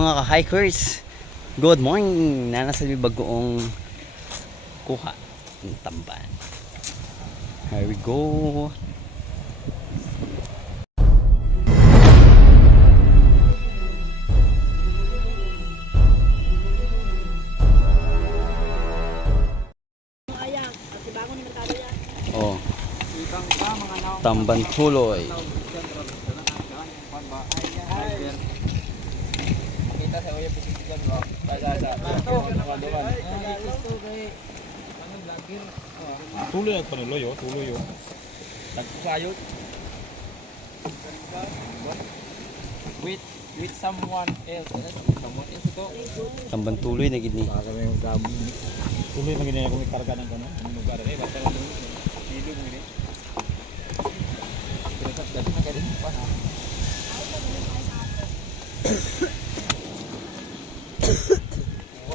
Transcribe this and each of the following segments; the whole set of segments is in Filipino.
Mga ka-hikers, good morning! Nanasa may bagoong kuha ng tamban. Here we go! Oh, tamban tuloy. Tuloy ang panuloy, oh, tuloy, oh. Nagkayot. With someone else. Someone else ito. Tamban tuloy na gid ni. Tuloy na ganyan kung ikarga ng gano'n. Ang lugar eh, basta lang tuloy. Ilog mo rin. Pero sa dati na ganun pa ha.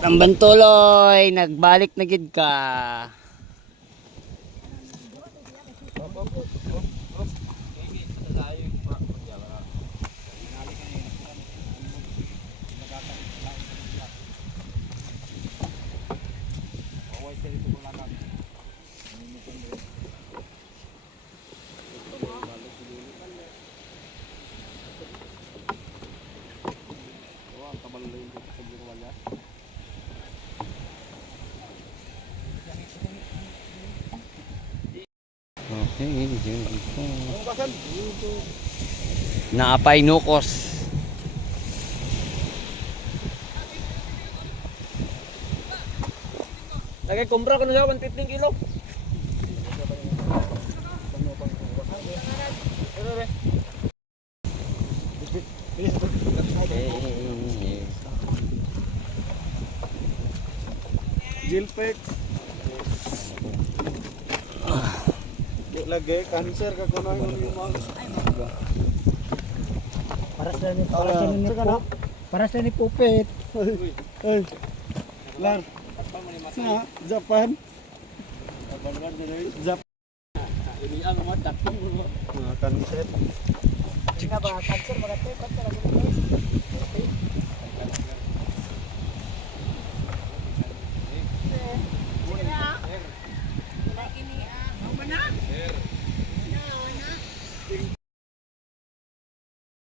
Tamban tuloy, nagbalik na gid ka. Okay, here we go. Naapay nukos. Lagay kumbra ko na siya 115 kilo. Jilpek. Lagi cancer ka kuno yung para sa ni Pupit. Ay. Lar. Sa Japan. Japan. Ini ang mga tatong Cancer. Nga ba cancer mga tayo kanser ako guys.